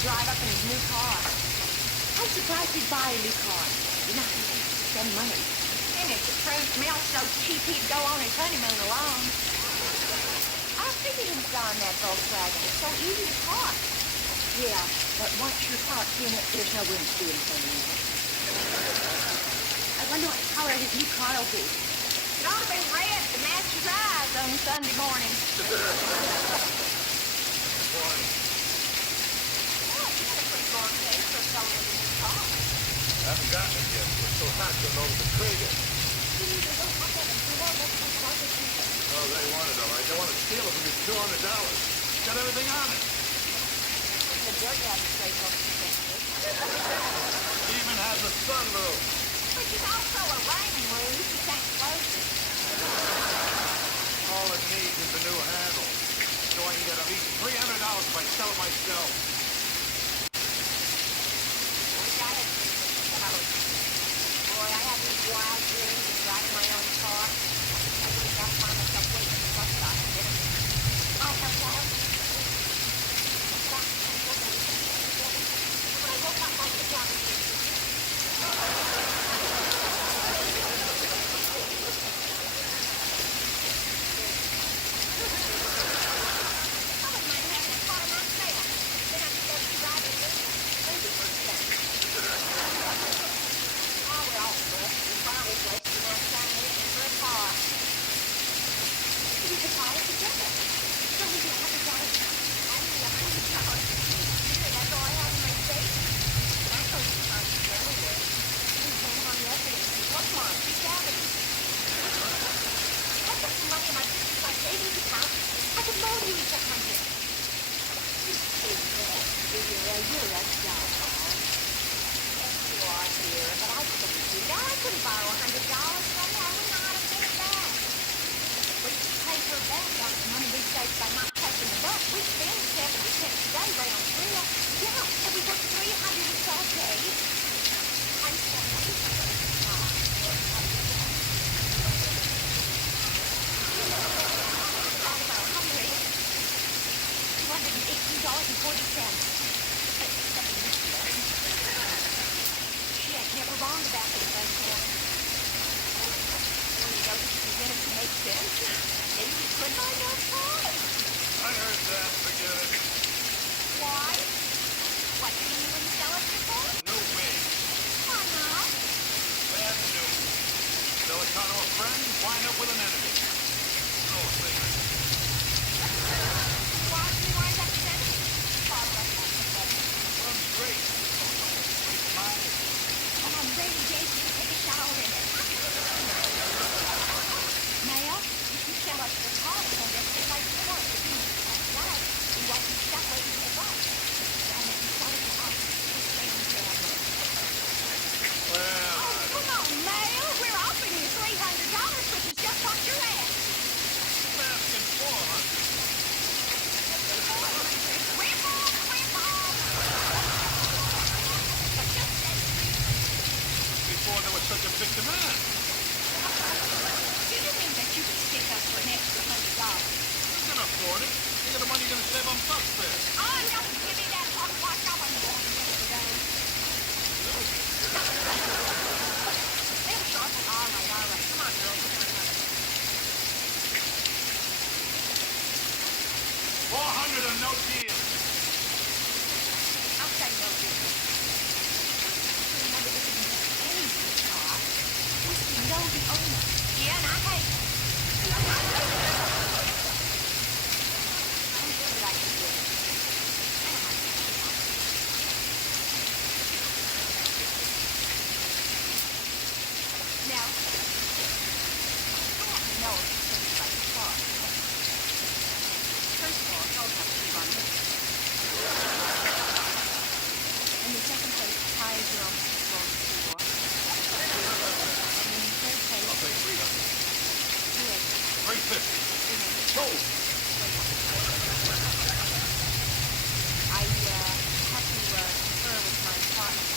drive up in his new car. I'm surprised he'd buy a new car. You know how he used to spend money. And if the fruit milk so cheap he'd go on his honeymoon alone. I figured him selling that Volkswagen. It's so easy to park. Yeah, but once you're parked in it, there's no room to do anything in it. I wonder what color his new car will be. It ought to be red to match his eyes on Sunday morning. Long day for someone in the car. I haven't gotten it yet. We're still hassling over the trade-in. Oh, they want it, all right. They want to steal it from you $200. It's got everything on it. The drug administration Even has a sunroof. which is also a rain roof. You can't close it. All it needs is a new handle. So I can get at least $300 if I sell it myself. Boy, I had these wild dreams of driving my own car. I wouldn't have found myself waiting at the bus stop to get it. I helped out. When I woke up, my pajamas were I wouldn't mind having a car myself. Then I could go to driving with me. Maybe oh, we're all blessed. We're probably blessed to not trying to listen for a car. We could buy it together. So we could have $100. I need $100. Here, that's all I have in my safe. And I know you can't tell it. We came on yesterday and said, "Look, Mom, $270." I put some money in my savings account. I could loan you each $100. You say that. You're a doll. You are here, but I couldn't do that. I couldn't borrow $100 from you. I wouldn't know how to pay it back. We paid her back on the money we saved by not touching the book. We spend 70 cents a day right on grill. Yeah, and we worked 300 or so days. I'm sorry. $218.40. Never wrong about this thing, Tim. When you know this beginning to make sense, maybe you could buy no car. I heard that. Forget it. Why? What, you wouldn't sell it before? No way. Why not? Bad news. Sell a car to a friend, wind up with an enemy. No secret. Why do you wind up with enemies? Runs great. Great mind. And on rainy days, you can take a shower in it. Maya, if you sell us your car, we're going to stay like before. That's right. We won't be stuck waiting for the bus. And if you sell it to us, we'll stay in family. Well, Oh, come on, Maya. We're offering you $300, which is just what you're at. I'm asking $400. Rip off, rip off. But just say Before there was such a big demand. do you mean that you could stick us for an extra $100? You can afford it. Think of the money you're going to save on bus fare. Oh, no, give me that hogwash. I wasn't born yesterday. Little sharp. All right. Come on, girls. We're going to have it. 400 or no deal. I'll say no deal. Remember, this isn't just any car. We know the owner. Yeah, and I hate it. I'm sure that I can do it. I know how to do it. Now, I have to know if it's things like the car. First of all, it's all got to be on this. In the second place, the tires are almost as slow as the floor. And in the third place, I'll take 300. 280. 350. Sold. I have to confer with my partner.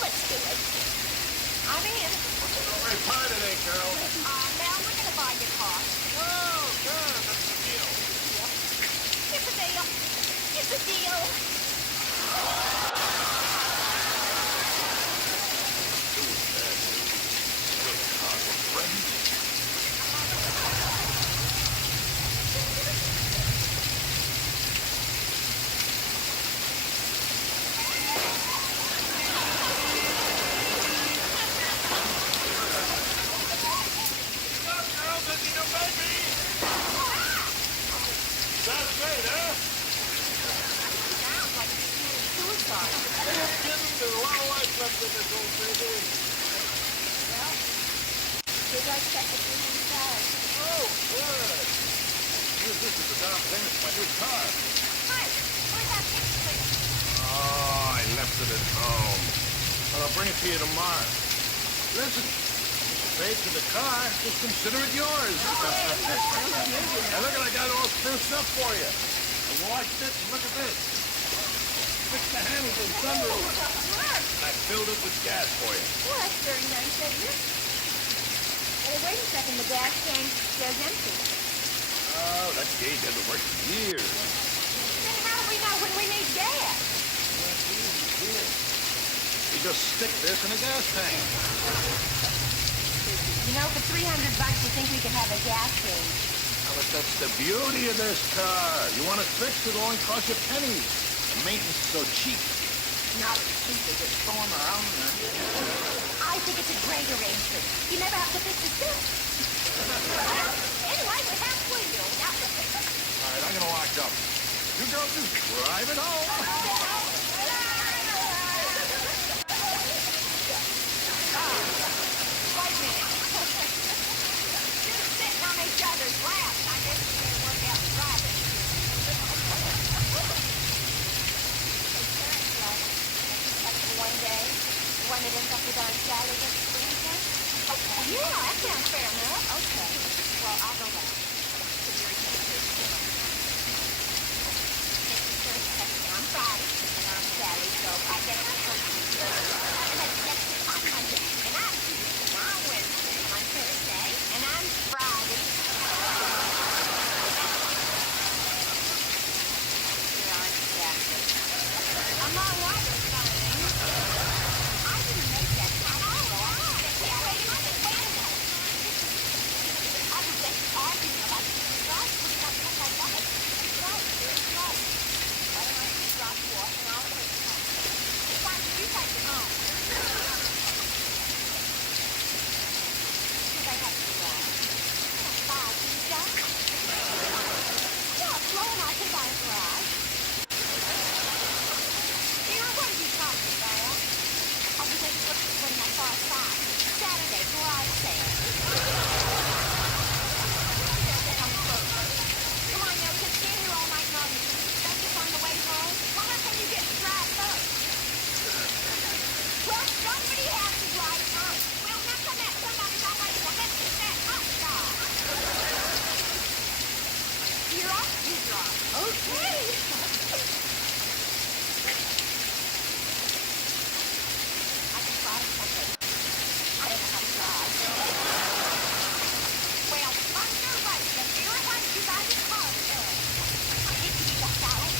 Let's do it. I'm in. Great pie today, Carol. That's great, huh? Sounds like it's committing suicide. Are you kidding? There's a lot of life left in this old baby. Well, did I check with you inside? Oh, good. Use this as a down payment for my new car. Hi, where's that picture? Oh, I left it at home. But I'll bring it to you tomorrow. Listen, if you paid for the car, just consider it yours. Now look, I got it all spruced up for you. I washed it, and look at this. Fixed the handles and sunroof. I filled it with gas for you. Well, that's very nice of you. Well, wait a second. The gas tank says empty. Oh, that gauge hasn't worked in years. Then how do we know when we need gas? You just stick this in a gas tank. You know, for $300, you think we could have a gas gauge? Now, but that's the beauty of this car. You want it fixed, it'll only cost you pennies. The maintenance is so cheap. Not as cheap as its former owner. I think it's a great arrangement. You never have to fix a thing. Anyway, we're halfway there. Now, All right, I'm gonna lock up. You girls just drive it home. wait a minute. Just sitting on each other's laps. I guess we better work out driving. One day, the one that ends up with Aunt Sally gets the weekend? Okay. Yeah, that sounds fair enough. Okay. Well, I'll go back. To your teacher's on Friday, and I'm Sally, so I get it first. And that's next week on Monday. And I'm Tuesday, and I'm Wednesday, and I'm Thursday, and I'm Friday. Your Aunt Sally. Among other things, I didn't make that kind of I was just arguing about the right. What did I put my life? It's right. It's right. Why don't I just drop you off and I'll take it home? Why don't you take it home? Should I have to drive? Bye, Lisa. Yeah, Flo and I can buy a garage. Dear, what are you talking about? I was just looking when I saw a sign. Saturday garage sale. Come on, you can stand here all night long. Don't you on the way home? Well, how can you get to drive first? Well, somebody has to drive first. Well, how come that somebody's always the head of that hot dog? You're off, you drive. Okay. I can try something. I don't know how to drive. Well, fuck your right, then. You're right, you buy your car. I think you got that one.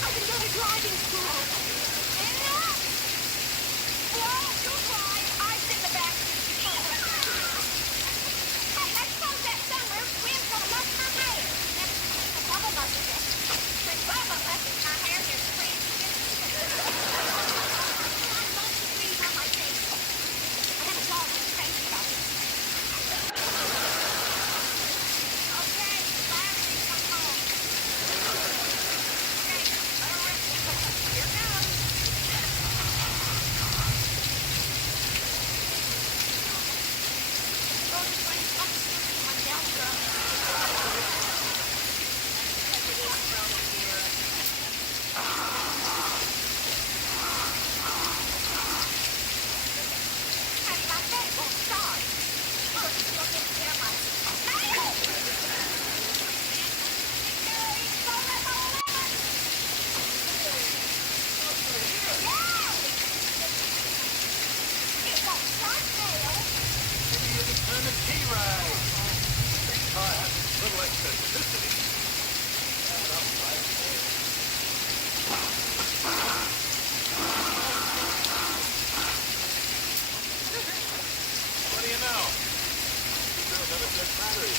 I can go to driving school. Enough! Well, you drive. I sit in the back seat. Hey, let's close that sunroof. Wind's gonna muff my hair. The bubble buster just. The bubble buster my hair just crazy. I'm going to breathe on my face. I have a dog that's crazy about this. Okay, Larry, come home. Okay, all right. Here goes. Go to 20 bucks on down the road. Check it out, Brownie here. How do you like that? It won't start. Look, look at the camera. Hey! It won't start, Dale. Maybe you can turn the key right. This car has a little eccentricity. What do you know? You girls have a good battery.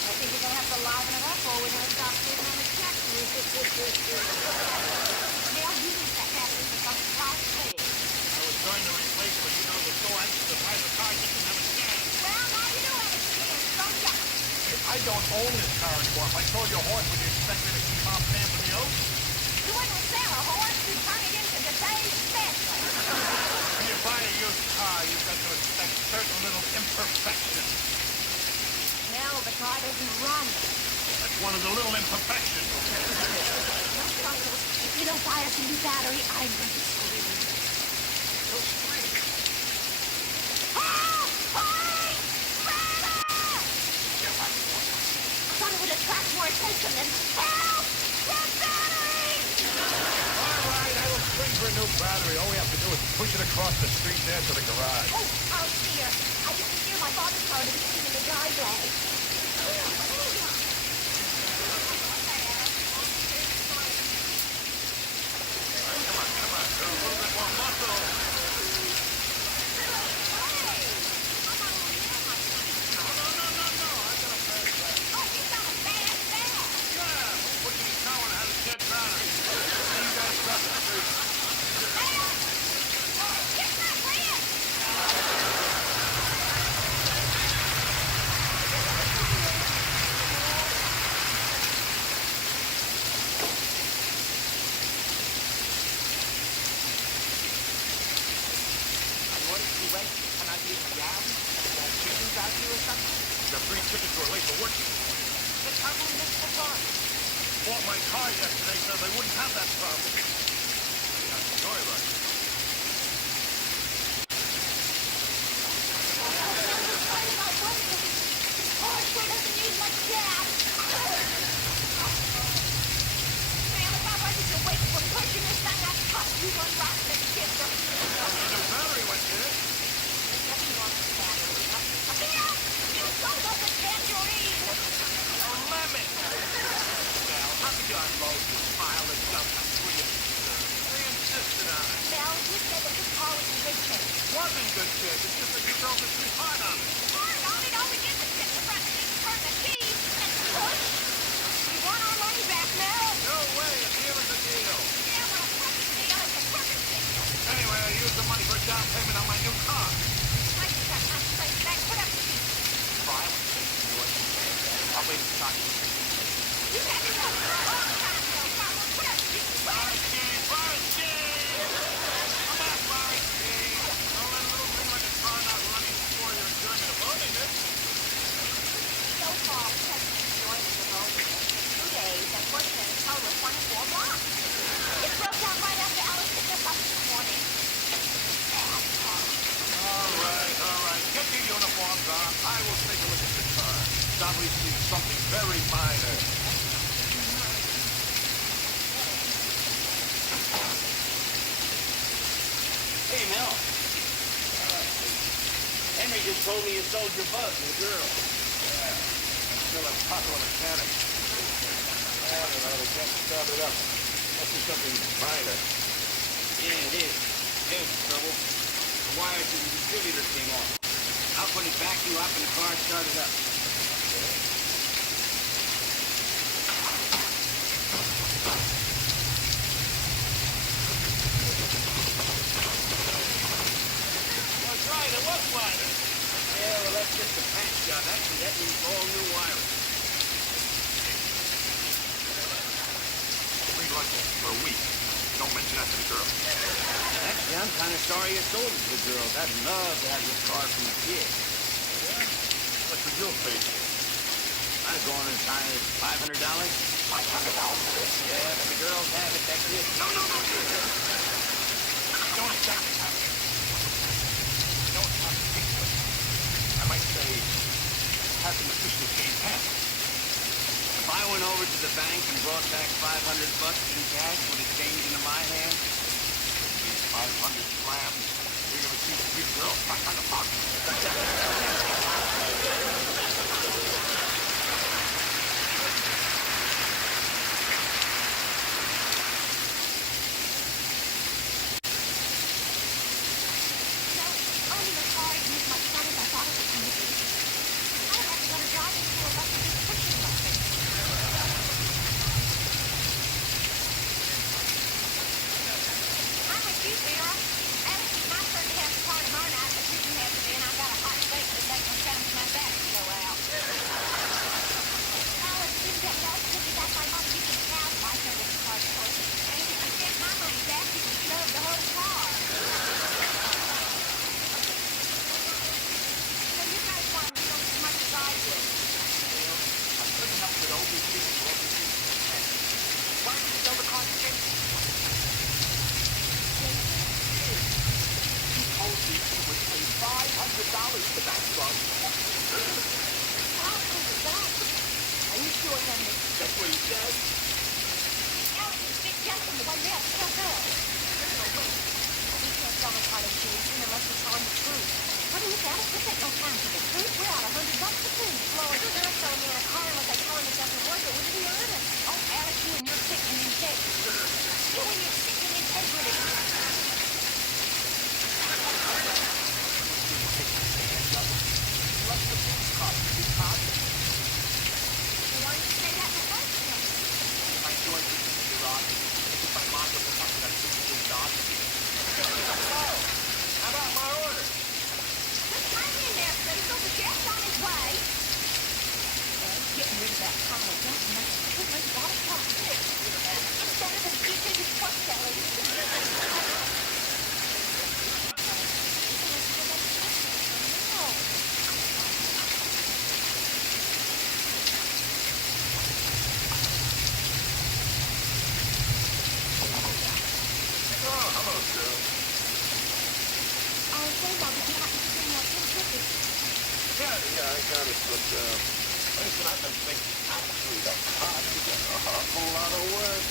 I think you're gonna have to liven it up or we're gonna stop living on the check. Dale, you need that battery for something right quick. I was going to replace it, but you know, was so anxious to buy the car, you didn't have a chance. Well, now you do have a chance. Go I don't own this car anymore. If I sold your horse, would you expect me to keep on paying for the oath? You wouldn't sell a horse, you turn it into the day's special. When you buy a used car, you've got to expect certain little imperfections. No, the car doesn't run. That's one of the little imperfections. If you don't buy us a new battery, I'm going to scream. So scream. Help! Hurry! Grandma! I thought it would attract more attention than help! Your battery! All right, I will spring for a new battery. All we have to do is push it across the street there to the garage. Oh, dear. I didn't steer my father's car to be seen in the driveway. Come on, girl. A little bit more muscle. No. I got a fast back. Oh, you got a fast back. Yeah, what can you tell when I had a dead battery? See you guys across the street. Get my wrist! What did you wait? Can I leave down? Chickens out here or something? Got 3 chickens who are late for working. But how will we miss the fun? Bought my car yesterday, so they wouldn't have that problem. Yeah, sorry about it. Oh, it sure doesn't need much gas. Man, if I wasn't so weak from pushing this thing, I'd toss you one rotten kisser. The new battery went in it. Bill, you sold us a tangerine. A lemon! Well, how could you unload this pile of stuff before you... They insisted on it. Mel, you said that this car was in good shape. Wasn't good shape. It's just that you drove it too hard on it. Hard on it, all we did was hit the front seat, turn the key, and push. We want our money back, Mel. No way, a deal is a deal. Yeah, well, a perfect deal is a perfect deal. Anyway, I used the money for a down payment on my new car. I just got time to play back. Put up the key. Trial and safety, boy. I'll wait inside you. You had to help for a long time, Mel. Carlos, put up the key. Forestry! Come on, Forestry! Don't let a little thing like a car not running spoil your enjoyment of owning it. So far, we haven't enjoyed it with only 2 days and pushed in a total of 24 blocks. It broke down right after Alice picked us up this morning. Bad car. All right. Get your uniforms on. I will take a look at the car. It's obviously something very minor. Hey, Mel. Henry just told me you sold your bug to the girl. Yeah. I'm still a popular mechanic. I don't know. They can't start it up. Must be something minor. Yeah, it is. Here's the trouble. The wire to the distributor came off. I'll put it back you up and the car started up. That's right. It was minor. Yeah, well, that's just a patch job. Actually, that means all new wiring. Free lunch for a week. Don't mention that to the girl. Actually, I'm kind of sorry you sold it to the girls. I'd love to have this car from a kid. What's the deal, Pete? I'd have gone as high as $500. $500? Yeah, if the girls have it, that's it. No. Don't exactly have it. Don't have to think with it. I might say, hasn't officially gained half. If I went over to the bank and brought back $500 in cash, would it change into my hand? These 500 slams. You're gonna see 3 girls back on the box. No, owning a car isn't as much fun as I thought it was going to be. I don't have to go to driving school unless I do pushing lessons. I'm with you, Vera. Alice, it's my turn to have the car tomorrow night, but you can have today, and I've got a hot steak that makes me to that club. Are you sure, Henry? That's what he said. Alex is a big gentleman. Why, yes, still good. No, wait. We can't sell the cottage cheese unless we're telling the truth. What is Alex? This ain't no time for the truth. We're out $100 a piece. Lois, you're not selling me in a car unless I tell him it doesn't work. It wouldn't be honest. Oh, Alex, you and your sick and integrity. You and your sick and integrity. What's the police car? Police car? Why didn't you say that in the first place? My joy is in the garage. If my mom doesn't have that $16. Oh, how about my order? Just hang in there, Cecil. The chef's on his way. Getting rid of that pile of junk and that's a good way to got it come. It's better than keeping his pork belly. Oh, hello, Joe. Say, Mom, did you happen to bring that pink ticket? Yeah, I got it, but, listen, I've been thinking, actually, the pot is an awful lot of work.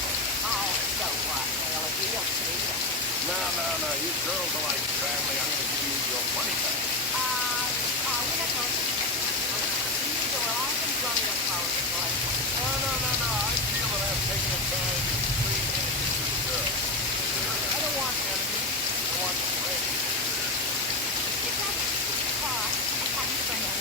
Oh, so what? Well, if you don't see it. No, you girls are like family. I'm gonna give you your money back. We're not going to get that. You were often drunk on college, boy. Oh, no. I feel that I've taken advantage of three innocent girls. I don't want enemies. I want friends. Is that the car? How do you find out?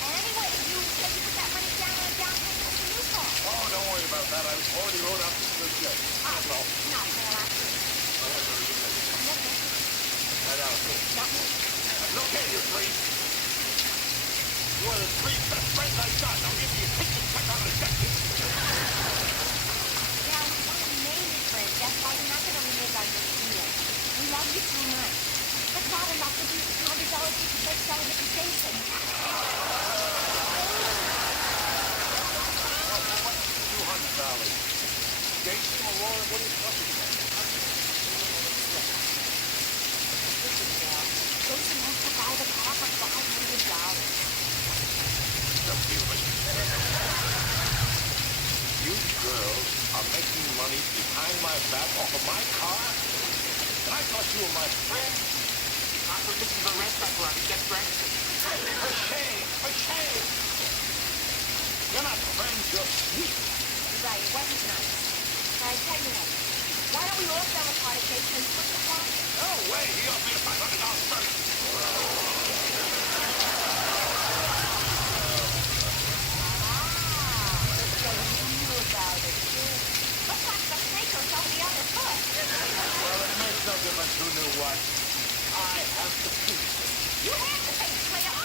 Anyway, you said you put that money down on a down payment for the new car. Oh, don't worry about that. I already wrote out the good check. That's all. Not well, actually. I know. Not me. Look here, you three. You are the three best friends I've got. I'll give you a ticket check on the check. Now, we want to name it, friends. That's why we're not going to renege on this deal. We love you too much. But not enough to use the $200 you can make selling at the station. $200. Jason, Aurora, what are you talking about? Listen, Dad. Jason wants to buy the car for $500. You girls are making money behind my back off of my car? And I thought you were my friend. Uncle, this is a restaurant where I get friends. For shame, for shame. You're not friends, you're sweet. You're right, it wasn't nice. But I tell you what. Why don't we all sell the car to Jason and split the car? No way, he owes me $500 first. So you knew about it, too. Looks like the snake was on the other foot. Well, it makes no difference who knew what. I have to keep it. You had to pay Slater.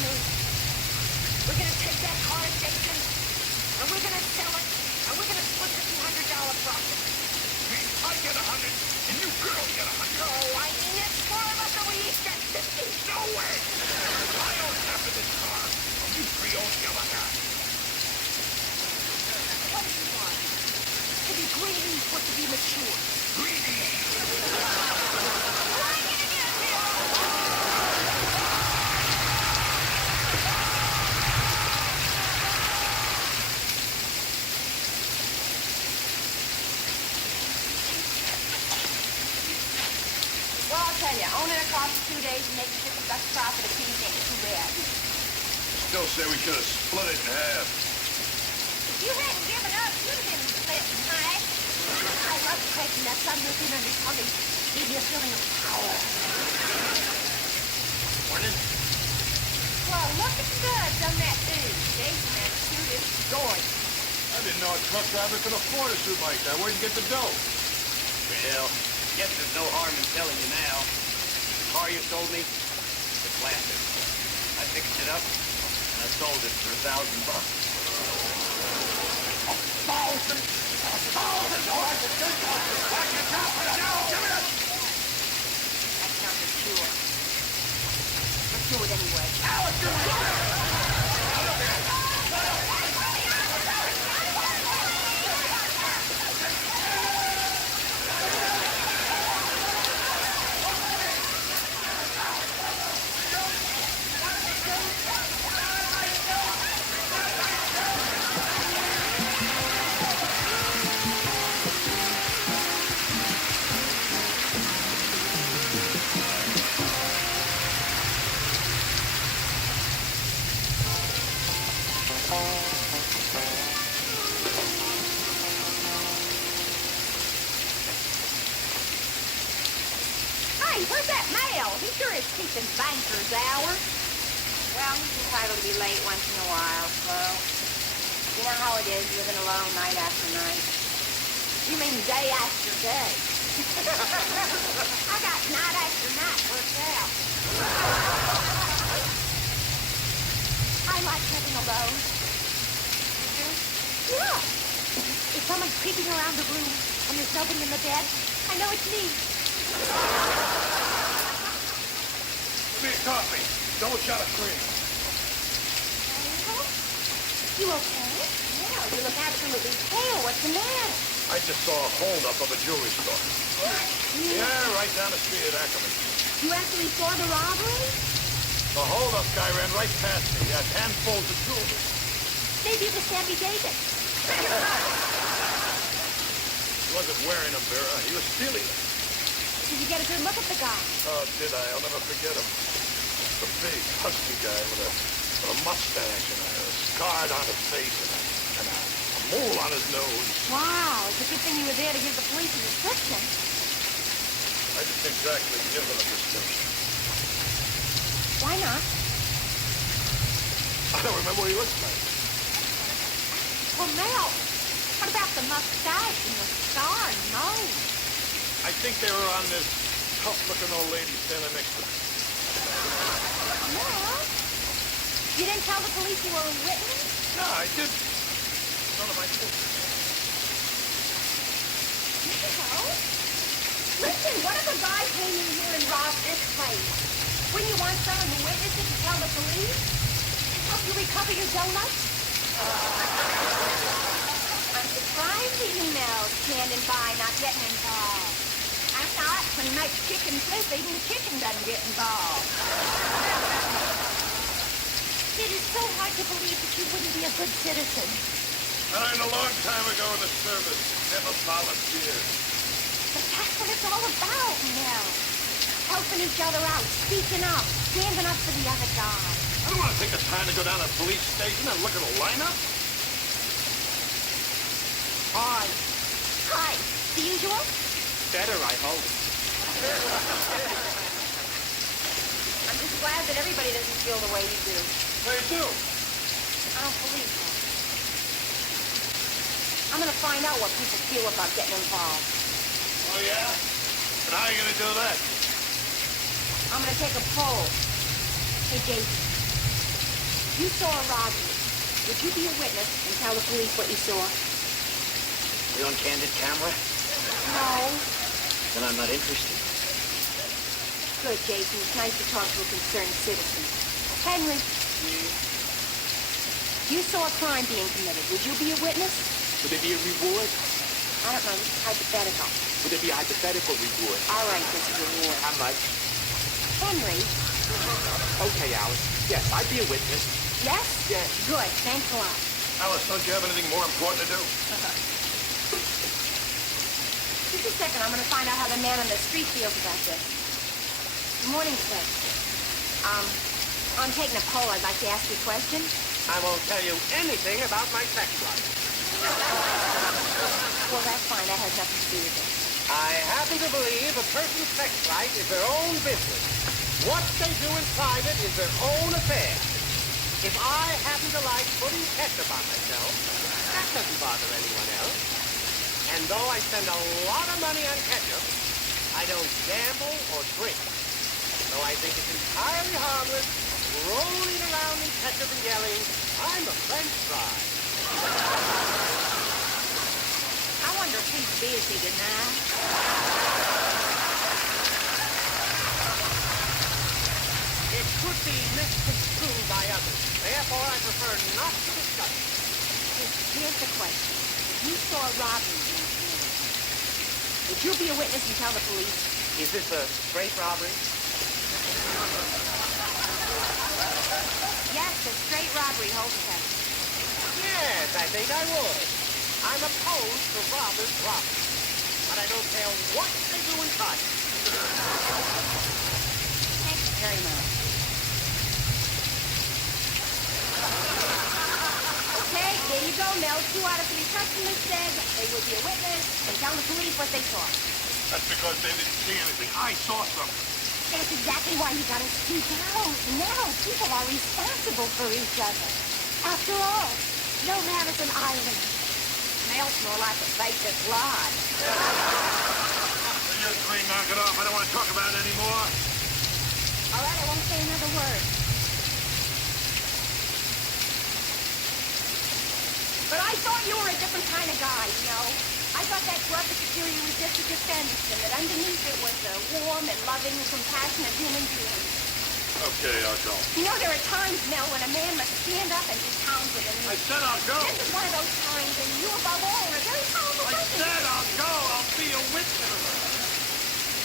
me. We're gonna take that car, Jason, and we're gonna sell it, and we're gonna split the $200 profit. I get 100, and you girls get 100. Oh, I mean, it's 4 of us, and we each get 50. No way! I own half of this car, and you three own the other half. What do you want? To be greedy or to be mature? Greedy! Well, I'll tell you, owning a car for 2 days and making 50 bucks profit a piece ain't too bad. Still say we should have split it in half. If you hadn't given up, you'd have been split in half. I love cracking that sun looking on your tummy. Gave you a feeling of power. Morning. Well, look at the studs on that dude. Jason, that suit is gorgeous. I didn't know a truck driver could afford a suit like that. Where'd you get the dough? Well, guess there's no harm in telling you now. The car you sold me, it's a classic. I fixed it up, and I sold it for $1,000 bucks. That's not mature. Let's do it anyway. Hey, where's that mail? He sure is keeping banker's hours. Well, he's entitled to be late once in a while, so... You know how it is, living alone night after night. You mean day after day. I got night after night worked out. I like living alone. You do? Yeah. If someone's creeping around the room and there's nobody in the bed, I know it's me. Give me a coffee. Double shot of cream. You okay? Yeah, you look absolutely pale. What's the matter? I just saw a holdup of a jewelry store. Yeah, right down the street at Ackerman. You actually saw the robbery? The holdup guy ran right past me. He had handfuls of jewelry. Maybe it was Sammy Davis. He wasn't wearing them, Vera. He was stealing them. Did you get a good look at the guy? Oh, did I? I'll never forget him. The big, husky guy with a mustache and a scar on his face and a mole on his nose. Wow, it's a good thing you were there to give the police a description. I didn't exactly give him a description. Why not? I don't remember what he looks like. Well, Mel, what about the mustache and the scar and nose? I think they were on this tough-looking old lady standing next to me. Mel, you didn't tell the police you were a witness? No, I did. None of my business. No. Listen, what if a guy came in here and robbed this place? Wouldn't you want some of the witnesses to tell the police? Help you recover your donuts? I'm surprised the emails standing by not getting involved. I'm not. When a nice chicken says even the chicken doesn't get involved. It is so hard to believe that you wouldn't be a good citizen. I learned a long time ago in the service, never volunteered. But that's what it's all about, Mel. Helping each other out, speaking up, standing up for the other guy. I don't want to take the time to go down to the police station and look at a lineup. Hi. Hi. The usual? Better, I hope. I'm just glad that everybody doesn't feel the way you do. They do. I don't believe that. I'm gonna find out what people feel about getting involved. Oh, yeah? And how are you going to do that? I'm gonna take a poll. Hey, Jason, You saw a robbery. Would you be a witness and tell the police what you saw? You on candid camera? No. Then I'm not interested. Good, Jason. It's nice to talk to a concerned citizen. Henry. You saw a crime being committed. Would you be a witness? Would there be a reward? I don't know. This is hypothetical. Would there be a hypothetical reward? All right, there's a reward. How much? Henry. Okay, Alice. Yes, I'd be a witness. Yes? Yes. Good. Thanks a lot. Alice, don't you have anything more important to do? Just a second. I'm going to find out how the man on the street feels about this. Good morning, sir. I'm taking a poll. I'd like to ask you a question. I won't tell you anything about my sex life. Well, that's fine. That has nothing to do with it. I happen to believe a person's sex life is their own business. What they do in private is their own affair. If I happen to like putting ketchup on myself, that doesn't bother anyone else. And though I spend a lot of money on ketchup, I don't gamble or drink. So I think it's entirely harmless, rolling around in ketchup and yelling, I'm a French fry. I wonder if he's busy tonight. It could be misconstrued by others. Therefore, I prefer not to discuss it. Here's the question. If you saw a robbery being committed, would you be a witness and tell the police? Is this a straight robbery? Yes, a straight robbery, Holstead. Yes, I think I would. I'm opposed to robbers robbing. But I don't care what they do in private. Thank you very much. Okay, there you go, Mel. 2 out of 3 customers said they would be a witness and tell the police what they saw. That's because they didn't see anything. I saw something. That's exactly why you gotta speak out. Now people are responsible for each other. After all, no man is an island. Smells more like a baked blood. You three knock it off. I don't want to talk about it anymore. All right, I won't say another word. But I thought you were a different kind of guy, you know. I thought that grub exterior was just a defense, and that underneath it was a warm and loving, compassionate human being. Okay, I'll go. You know, there are times, Mel, when a man must stand up and be counted, and I said I'll go. this is one of those times, and you, above all, are a very powerful I person. said I'll go. I'll be a witness.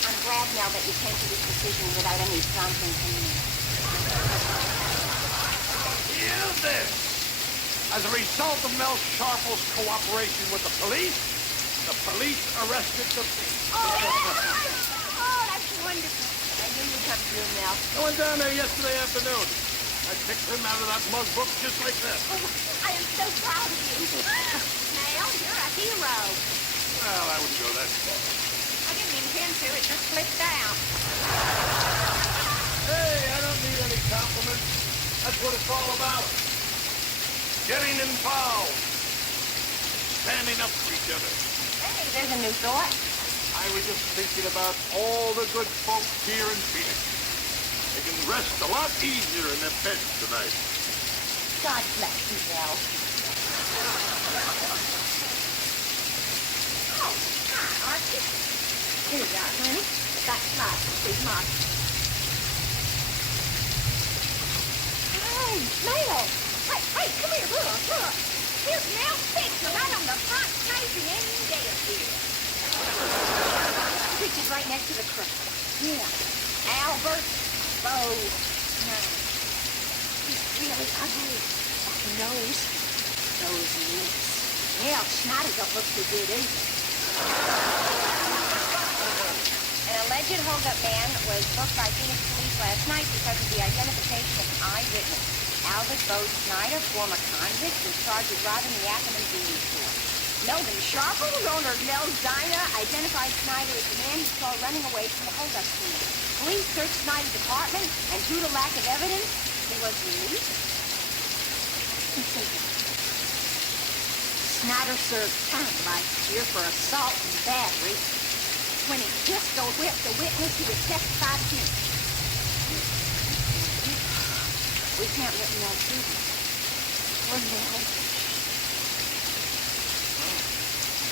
I'm glad, Mel, that you came to this decision without any prompting from me. Hear this. As a result of Mel Sharple's cooperation with the police arrested the thief. Oh, that's wonderful. I knew you'd come through, Mel. I went down there yesterday afternoon. I picked him out of that mug book just like this. Oh, I am so proud of you. Mel, you're a hero. Well, I wouldn't go that far. I didn't intend to. It just slipped out. Hey, I don't need any compliments. That's what it's all about. Getting involved. Standing up for each other. Hey, there's a new thought. I was just thinking about all the good folks here in Phoenix. They can rest a lot easier in their beds tonight. God bless you, Mel. Oh, hi, Archie. Here you are, honey. That's nice to see Mark. Hey, Mel. Hey, come here, look. Here's Mel's picture right on the front page of any day of here. The picture's right next to the crook. Yeah. Albert Bowe. No. He's really ugly. That nose. Those lips. Yeah, Schneider don't look too good either. An alleged holdup man was booked by Phoenix police last night because of the identification of an eyewitness. Albert Bowe Schneider, former convict, was charged with robbing the Ackerman Beauty store. Melvin Sharple, owner of Mel's Diner, identified Snyder as the man he saw running away from the holdup scene. Police searched Snyder's apartment, and due to lack of evidence, he was released. Snyder served time last year for assault and battery. When he pistol whipped the witness who had testified against him. We can't let them all see them. Or they'll...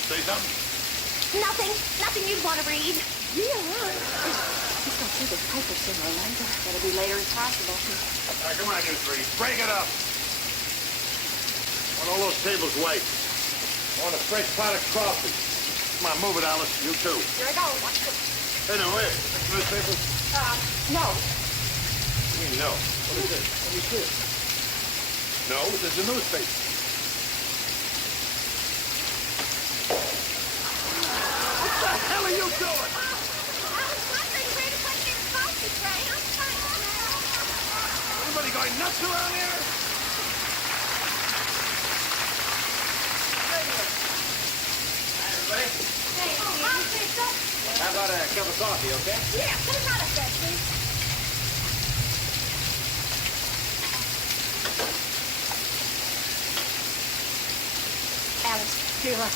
Say something? Nothing you'd want to read. Yeah. He's gonna see this paper sooner or later. Better be later as possible. All right, come on, you three. Break it up. Want all those tables white. Want a fresh pot of coffee. Come on, move it, Alice. You too. Here I go. Watch this. Hey, no, wait. Newspapers? No. What do you mean, no? What is this? Let me see it. No, this is a newspaper. What the hell are you doing? I was wondering where to put this coffee tray. I'm fine. Everybody going nuts around here? Hi, everybody. Hey, hi, Lisa. How about a cup of coffee, okay? Yeah, put it on a bed, please. Alice, here you are.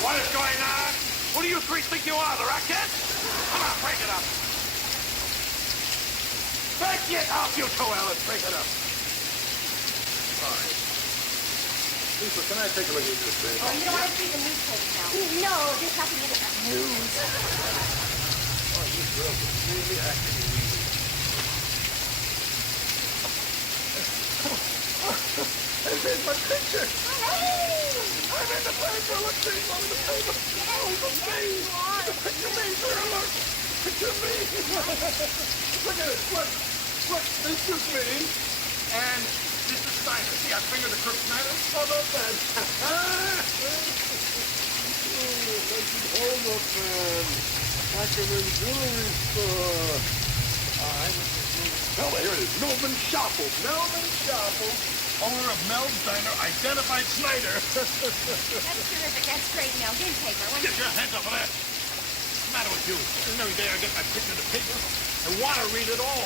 What is going on? Who do you three think you are, the Rockettes? Come on, break it up. Break it up, you two, Alice. Break it up. All right. Lisa, can I take a look at this thing? Oh, you don't want to see the newspaper now? No, there's nothing in it but news. Oh, you girls are really acting weird. There's my picture. I'm in the paper. Look, see, I'm in the paper. Oh, look, see. The picture me, sir. Look. Picture me. Look at it. Look, this is me. And this is Snyder. See, I fingered the crook Snyder. How about that? Hold up, man. Like I'm in jewelry store. All right, what's this Melvin? Oh, here it is. Melvin Schaffel. Melvin Schaffel. Owner of Mel's Diner, identified Snyder. That's terrific. That's great now. Game paper. Get your hands off of that. What's the matter with you? Every day I get my picture in the paper. I want to read it all.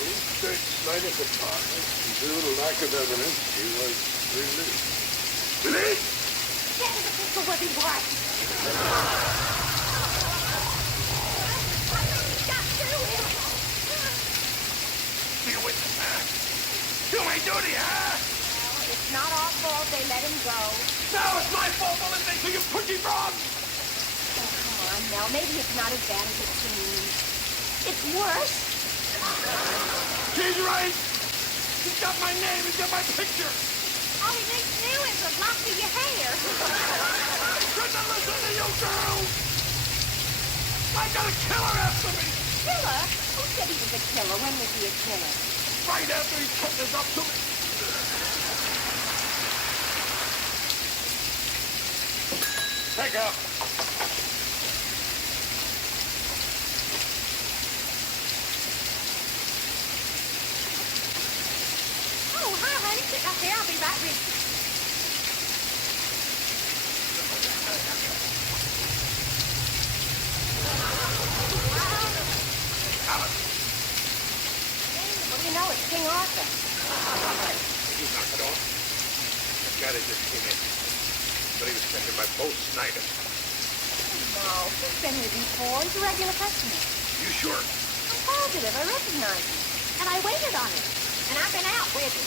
Police searched Snyder's apartment, and due to lack of evidence, he was released. Released? Get to the pistol where he was. Got through him. Be a witness, man. Do my duty, huh? Well, it's not our fault they let him go. No, it's my fault for listening to you pushy frogs. Oh, come on, Mel. Maybe it's not as bad as it seems. It's worse. She's right. He's got my name. He's got my picture. All he makes new is a lock of your hair. I couldn't listen to you, girl. I got a killer after me. Killer? Who said he was a killer? When was he a killer? Right after he took this up to me. Take up. Oh, hi, honey. Sit up there. I'll be right with you. What do you know? It's King Arthur. You knock it off. That guy that just came in. But he was sent by both Snyder. No, he's been here before. He's a regular customer. You sure? I'm positive. I recognize him. And I waited on him. And I've been out with him.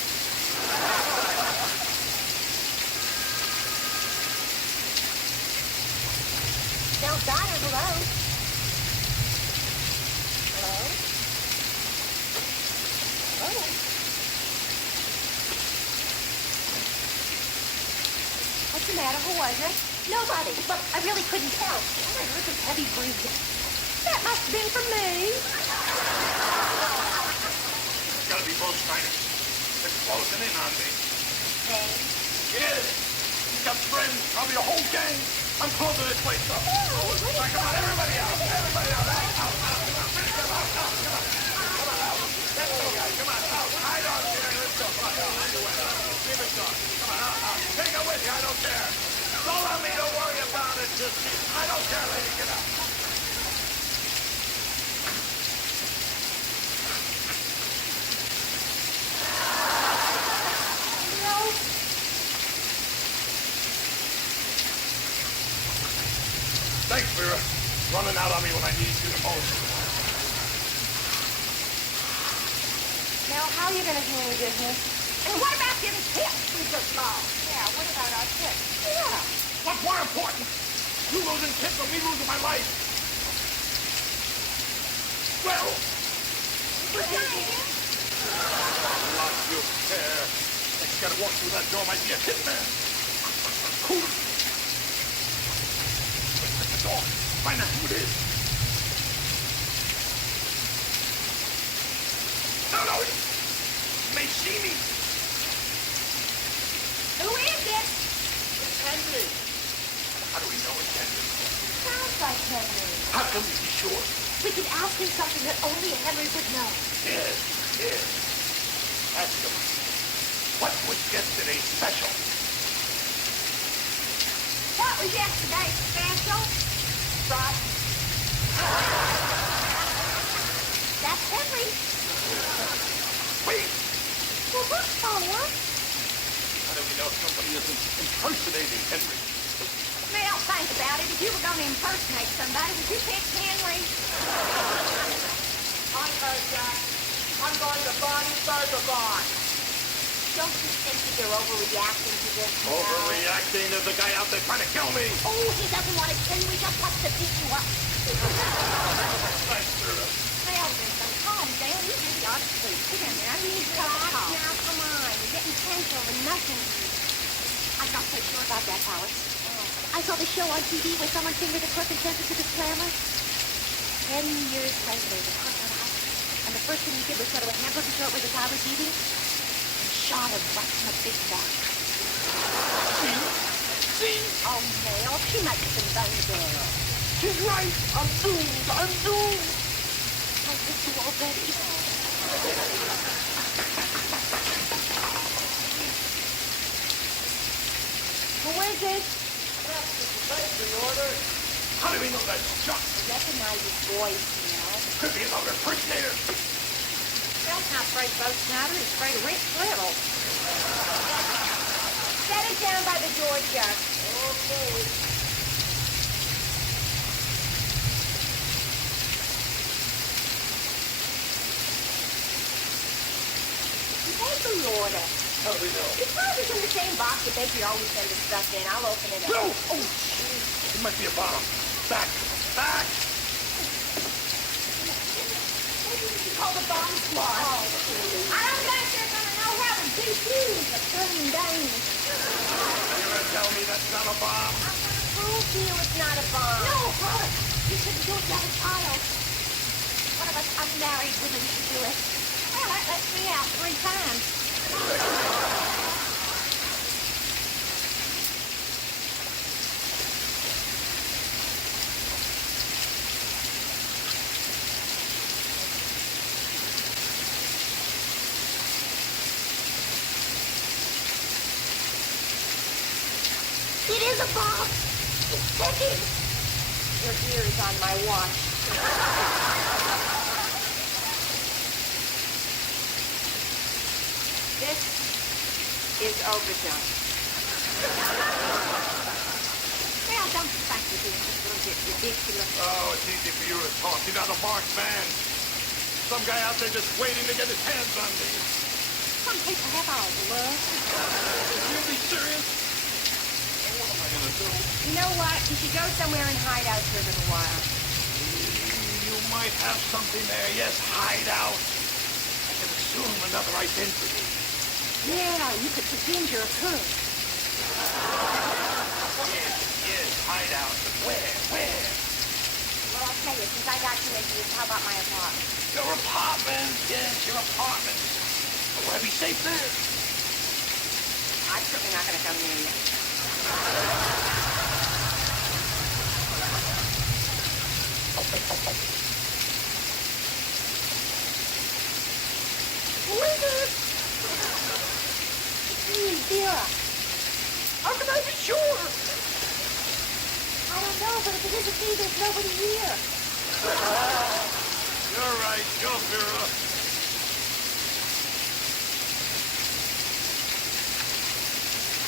Del Diner, hello. Hello? Hello? What's the matter? Who was it? Nobody. But I really couldn't tell. All I heard was heavy breathing. That must have been from me. It's gotta be both Snyders. They're closing in on me. Hey. Yes. He's got friends, probably a whole gang. I'm closing this place up. Oh, what All right, come on, everybody out. Everybody out. Out, out, out. Come on, come on, come on. Come on, out. Take her with you, I don't care. Don't allow me to worry about it. Just, I don't care, lady. Get up. Thanks, Vera. Running out on me when I need you the most. Now, how are you going to do any business? And what about getting tips we just lost? Yeah, what about our tips? Yeah. What's more important? You losing tips or me losing my life? Well, Good night. what you care? Next guy to walk through that door might be a hitman. Cool. At the door. Find out who it is. No, he may see me. Who is it? It's Henry. How do we know it's Henry? Sounds like Henry. How can we be sure? We could ask him something that only Henry would know. Yes. Ask him. What was yesterday special? What was yesterday special? Right. That's Henry. Wait. Well, what for? How do we know somebody isn't impersonating Henry? Well, think about it. If you were going to impersonate somebody, would you pick Henry? I heard that. I'm going to Bonnie Burger Bar. Don't you think that you're overreacting to this now? Overreacting to the guy out there trying to kill me. Oh, he doesn't want to kill you. He just wants to beat you up. Thanks, Vera. Well, Vincent, calm down. You really ought to sleep. Sit down there. I need to talk. Now, come on. You're getting tense over nothing. I'm not so sure about that, Alice. I saw the show on TV where someone fingered a crook and sent it to the slammer. 10 years later, the crook went out, and the first thing he did was go to a hamburger joint where the guy was eating and shot him right from a big back. See? Oh, Mel, she makes some things girl. She's right. I'm doomed. I miss you already. Who is it? How do we know that's Chuck? I recognize his voice, Mel. Could be another impersonator. Mel's not afraid of Bo Snyder. He's afraid of Rick Little. Set it down by the door, Chuck. Okay. Take the order. How do we know? It's probably in the same box the bakery always sends us stuff in. I'll open it up. No! Oh, jeez. It might be a bomb. Back. You call the bomb squad. Oh, I don't think they're going to know how to defuse a burning dang. You're gonna tell me that's not a bomb? I'm going to prove to you it's not a bomb. No, Howard. You shouldn't do it. You have a child. One of us unmarried women should do it. Well, that lets me out 3 times. It is a bomb. Take it. Your ear is on my watch. This is overdone. Well, don't you think you're being just a little bit ridiculous? Oh, it's easy for you to talk. You're not a marked man. Some guy out there just waiting to get his hands on me. Some people have our blood. Are you be serious? What am I gonna do? You know what? You should go somewhere and hide out for a little while. You might have something there. Yes, hide out. I can assume another identity. Yeah, you could pretend you're a cook. Yes, hide out. But where? Well, I'll tell you, since I got you into this, how about my apartment? Your apartment. Yes, your apartment. Will I be safe there? I'm certainly not going to come near you. Who is it? It's me, Vera. How can I be sure? I don't know, but if it isn't me, there's nobody here. You're right. Go, Vera.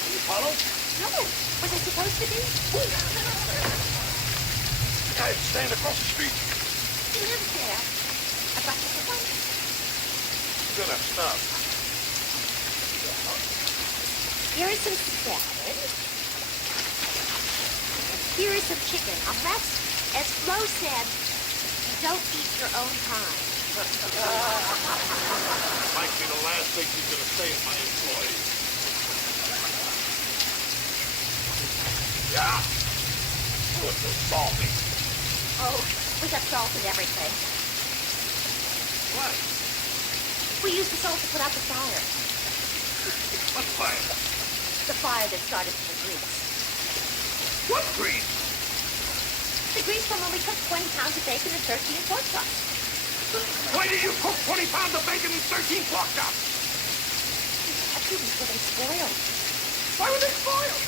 You follow? No, was I supposed to be? The guy standing across the street. He lives there. A bucket of one. Good, I've stopped. Here is some salad. And here is some chicken. Unless, as Flo said, you don't eat your own kind. Might be the last thing she's gonna say to my employees. Yeah? Oh, it's so salty. Oh, we got salt in everything. What? We used the salt to put out the fire. What fire? The fire that started the grease. What grease? The grease from when we cooked 20 pounds of bacon and 13 pork chops. Why did you cook 20 pounds of bacon and 13 pork chops? I couldn't before they spoiled. Why were they spoiled?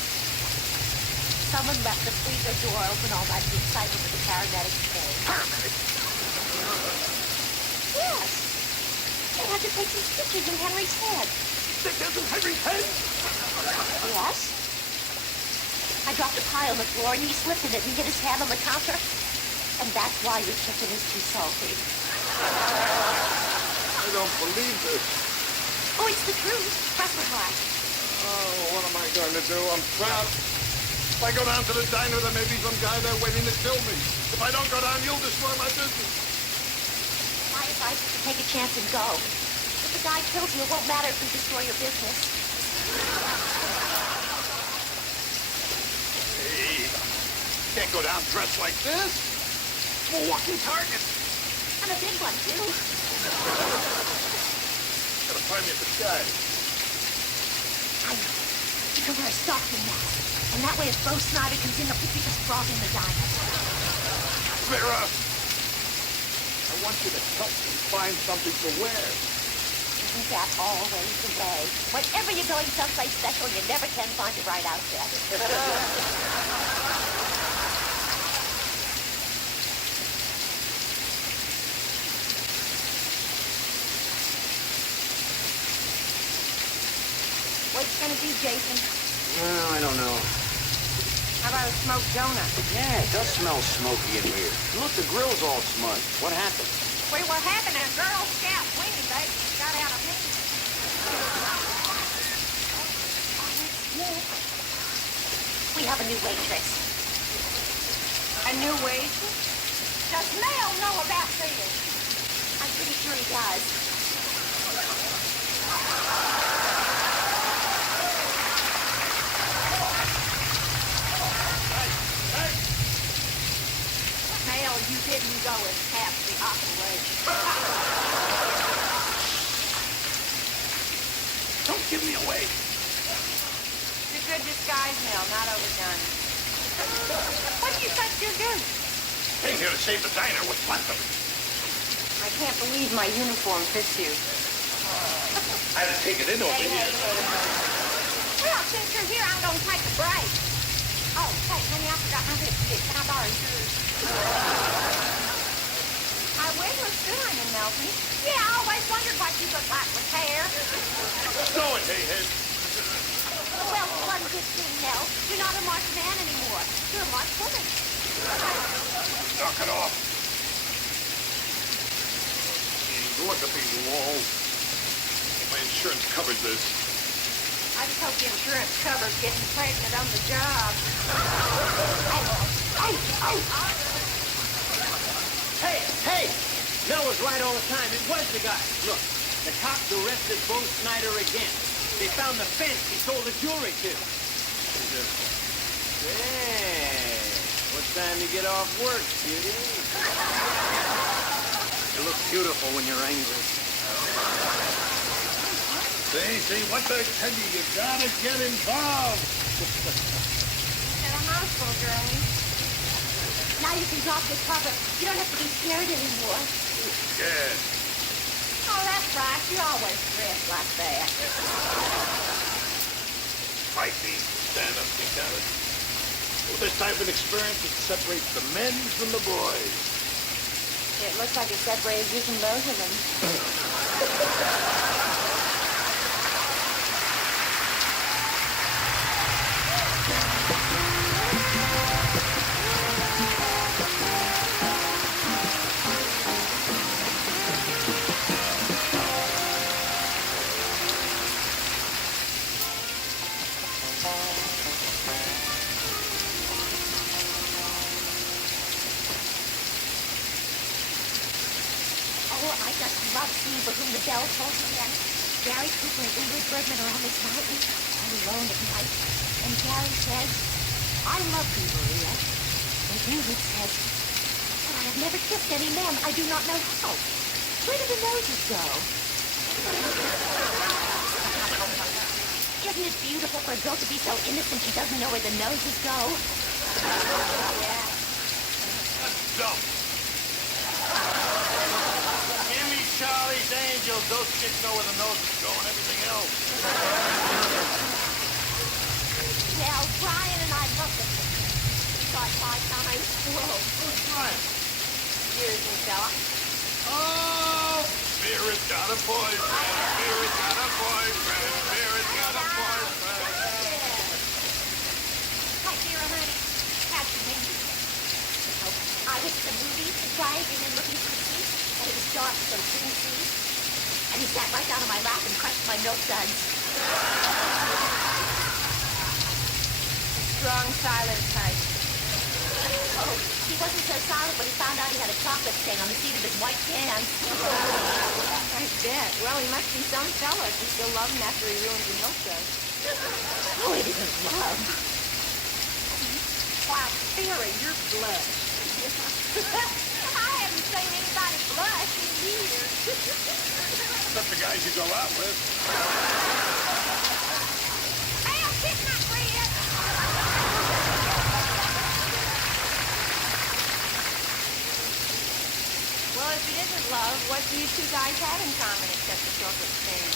Someone left the freezer door open all night to excite them with the paramedics came. Paramedics? Yes. They had to take some stitches in Henry's head. Stitches in Henry's head? Yes. I dropped a pie on the floor and he slipped in it and hit his hand on the counter. And that's why your chicken is too salty. I don't believe this. Oh, it's the truth. Trust me, why. Oh, what am I going to do? I'm trapped. If I go down to the diner, there may be some guy there waiting to kill me. If I don't go down, you'll destroy my business. My advice is to take a chance and go. If the guy kills you, it won't matter if you destroy your business. Hey, can't go down dressed like this. I'm a walking target. I'm a big one, too. Gotta find me a disguise. I know. You can wear a stocking mask. And that way if Bo Snyder comes in, he'll put you just frog in the diner. Vera, I want you to help me find something to wear. Isn't that always the way? Whenever you're going someplace special, you never can find the right outfit. What's it gonna be, Jason? Well, I don't know. How about a smoked donut? Yeah, it does smell smoky in here. Look, the grill's all smudged. What happened? We were having a Girl Scout weenie, baby. Got out of hand. We have a new waitress. A new waitress? Does Mel know about this? I'm pretty sure he does. Mel, you didn't go as half the operation. Don't give me away. It's a good disguise, Mel, not overdone. What do you think you're doing? Came here to save the diner. What's left of it? I can't believe my uniform fits you. I had to take it in over here. Well, since you're here, I'm going to take a break. Oh, hey, honey, I forgot my lipstick. Can I borrow yours? My wig looks good on you, Melvin. Yeah, I always wondered what you look like with hair. Go it, Hayhead. Well, one good thing, Mel. You're not a marked man anymore. You're a marked woman. Knock it off. Jeez, look at these walls. My insurance covered this. I just hope the insurance covers getting pregnant on the job. Hey! Mel was right all the time. It was the guy. Look, the cops arrested Bo Snyder again. They found the fence he sold the jewelry to. Hey, what time you get off work, cutie? You look beautiful when you're angry. See, what I tell you, you gotta get involved. Get a mouthful, girlie. Now you can drop your cover. You don't have to be scared anymore. Yeah. Oh, that's right. You always dress like that. Fight me. stand up, Buchanan. With this type of experience, it separates the men from the boys. It looks like it separates you from both of them. Oh, I just love seeing For Whom the Bell Tolls again. Gary Cooper and Ingrid Bergman are on this mountain, all alone at night. And Gary says, I love you, Maria. And Ingrid says, but I have never kissed any man. I do not know how. Where do the noses go? Isn't it beautiful for a girl to be so innocent she doesn't know where the noses go? Yeah. That's dumb. Give me Charlie's Angels. Those chicks know where the nose is going, everything else. Well, Brian and I love the picture. We saw it 5 times. Whoa. Who's Brian? Here's me, fella. Oh, Spirit got a boyfriend. Spirit got a boyfriend. Spirit got a boyfriend. Hi, Vera, honey. How'd you make it? Oh, I was at the movies, driving and looking for the seat, and it was dark, so he couldn't see. And he sat right down on my lap and crushed my milk duds. Strong silence type. Oh, he wasn't so silent when he found out he had a chocolate stain on the seat of his white pants. I bet. Well, he must be some fella if you still love him after he ruins your milk jug. Oh, it isn't love. Why, Vera, you're blush. I haven't seen anybody blush in years. Except the guys you go out with. Hey, I'm kissing my friend. Well, if it isn't love, what do you two guys have in common except the chocolate stain?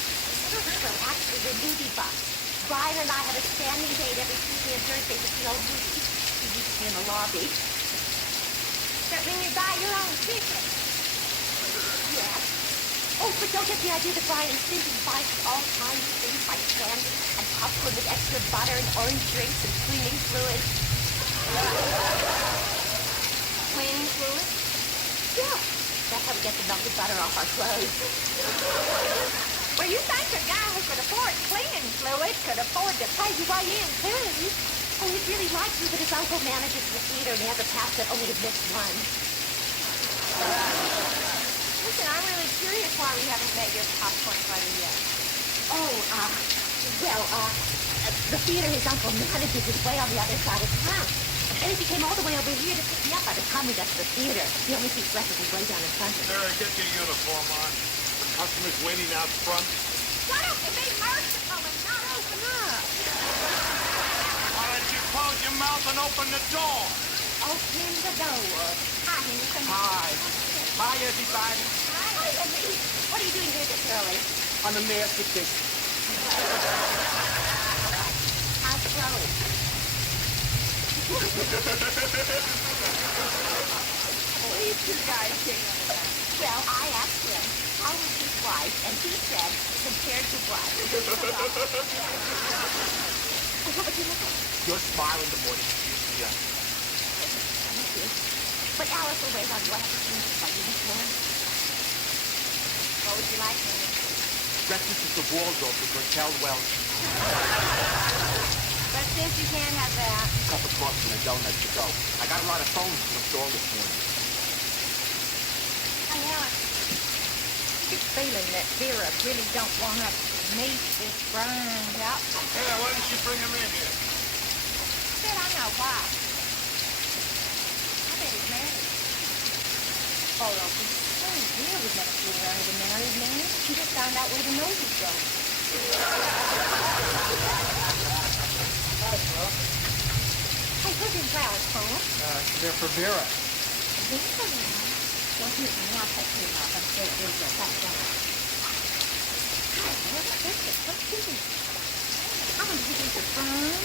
Well, actually, we're movie buffs. Brian and I have a standing date every Tuesday and Thursday to see old movies. He meets me in the lobby. That mean you buy your own ticket? Yes. Oh, but don't get the idea that Brian is thinking he buys all kinds of things like candy and popcorn with extra butter and orange drinks and cleaning fluid. Cleaning fluid? Yeah. That's how we get the melted butter off our clothes. Well, you think a guy who could afford cleaning fluid could afford to pay you way in, too? Oh, he'd really like to, but his uncle manages the theater and he has a pass that only admits one. Listen, I'm really curious why we haven't met your popcorn buddy yet. Oh, the theater his uncle manages is way on the other side of town. And if he came all the way over here to pick me up by the time we got to the theater, the only seats left would be way down in front of me. Sarah, get your uniform on. The customer's waiting out front. Shut up and be merciful and not open up. Why don't you close your mouth and open the door? Open the door. Hi, Henderson. Hi. Hi, everybody. Hi, Henry. What are you doing here this early? I'm a mathematician. How's Chloe? Oh, you two guys kick on the back. Well, I asked him, how was his wife? And he said, compared to what? What would you look at? Your smile in the morning cheers me up. Thank you. But Alice will wait on you. I have to change my uniform. What would you like, Henry? Breakfast at the Waldorf with Raquel Welch. But since you can't have that, Cup of coffee and a donut to go. I got a lot of phones to install this morning. I get the feeling that Vera really don't want us to meet this Brian. Yep. Hey, why didn't you bring him in here? Said I know why. I bet he's married. Oh, don't be silly. Vera would never fool around with a married man. She just found out where the noses go. Hey, who's in flowers, Paul? They're for Vera. Well, here's me. I'll take him off. I'm sure it is a fat guy. Hi, what's this? What's this? I wonder if he's a firm.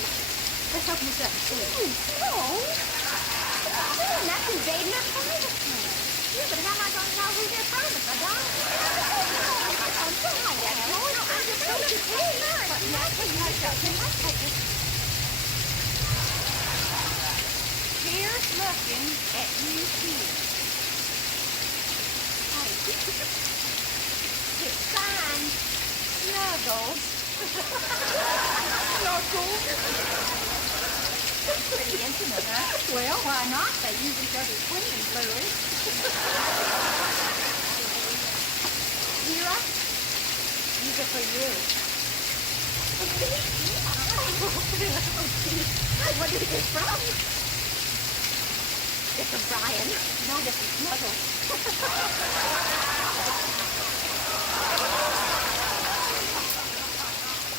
Let's open this up and see. No. Man, that's invading our privacy. Yeah, but how am I going to know who they're from if I don't? I'm sorry, that's no, I'm just so confused. But now, let's take this. Here's looking at you here. It's signed Snuggles. Snuggles? That's pretty intimate, huh? Well, why not? They use each other's cleaning fluid. Vera, these are for you. What did it get from? It's from Brian. No, this is Snuggles.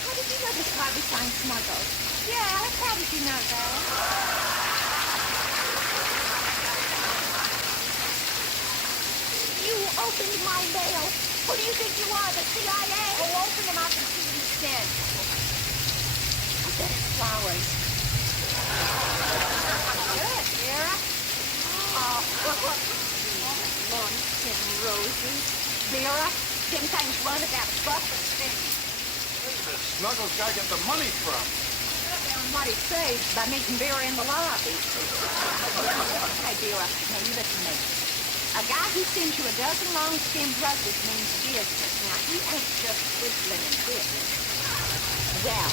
How did you know this card was signed Snuggles? Yeah, how did you know that? You opened my mail. Who do you think you are, the CIA? Oh, open them up and see what he said. I bet it's flowers. Good, Vera. Oh, Lonesome roses. Vera, them things run about Buffett things. Where did this Snuggles guy get the money from? What he saved by meeting Vera in the lobby. Hey, Vera, now you listen to me. A guy who sends you a dozen long-stemmed roses means business. Now, he ain't just whistling and whistling. Well,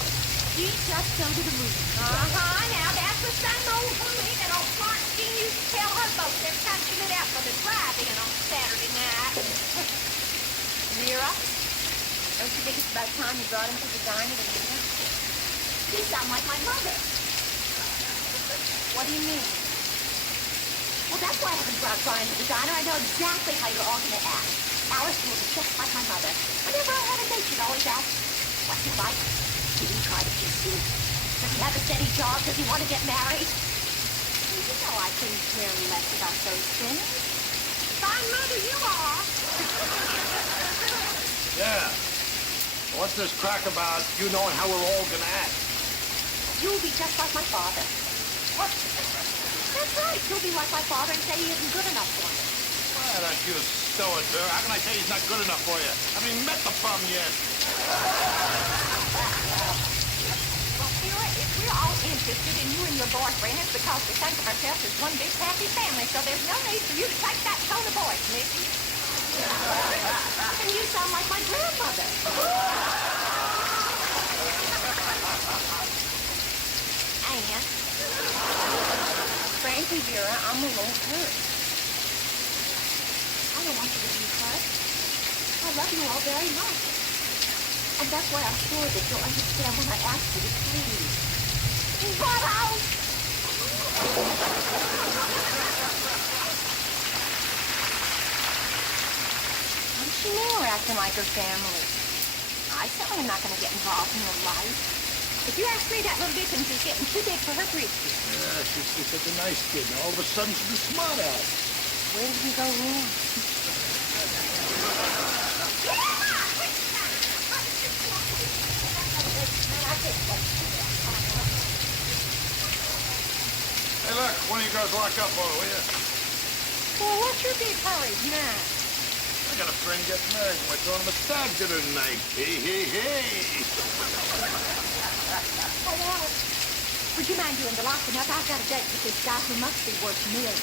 he just go to the movie. Now that's the same old movie that old Florentine used to tell her folks every time she went out for the drive-in on Saturday night. Vera, don't you think it's about time you brought him to the diner tonight? You sound like my mother. What do you mean? Well, that's why I haven't brought Brian to the diner. I know exactly how you're all going to act. Alice was just like my mother. Whenever I had a date, she'd always ask, what's he like? Did he try to kiss you? Does he have a steady job? Does he want to get married? Well, you know I couldn't care less about those things. Fine mother you are. Yeah. What's this crack about you knowing how we're all gonna act? You'll be just like my father. What? That's right. You'll be like my father and say he isn't good enough for me. Why don't you stow it, Vera? How can I say he's not good enough for you? I haven't even met the bum yet. Well, Vera, if we're all interested in you and your boyfriend, it's because we think of ourselves as one big happy family, so there's no need for you to take that tone of voice, Missy. And you sound like my grandmother. And, frankly, Vera, I'm a little hurt. I don't want you to be hurt. I love you all very much. And that's why I'm sure that you'll understand when I ask you to please. Get out! She knew her acting like her family. I certainly am not going to get involved in your life. If you ask me, that little Dickens is getting too big for her britches. Yeah, she's such a nice kid. Now all of a sudden she's a smart ass. Where did we go wrong? Hey, look, one of you girls lock up over, will you? Well, what's your big hurry now? I got a friend getting married. We're throwing him a stag dinner tonight. Hey, hey, hey. Oh, Alice, would you mind doing the locking up? I've got a date with this guy who must be worth millions.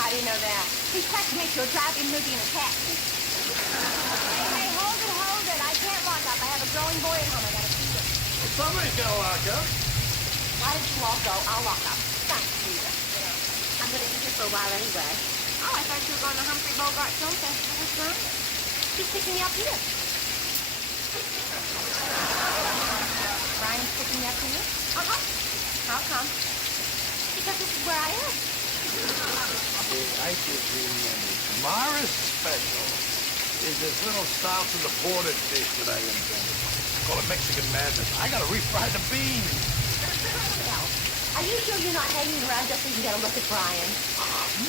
How do you know that? He's taking me to a drive-in movie in a taxi. Hey, hold it. I can't lock up. I have a growing boy at home. I gotta feed him. Well, somebody's got to lock up. Why don't you all go? I'll lock up. Thanks, Peter. I'm gonna be here for a while anyway. Oh, I thought you were going to Humphrey Bogart Film Festival with Brian. He's picking me up here. Brian's picking me up here? Uh-huh. How come? Because this is where I am. I give you Mara's special is this little south of the border dish that I invented. Call it Mexican Madness. I gotta refry the beans. Well, are you sure you're not hanging around just so you can get a look at Brian?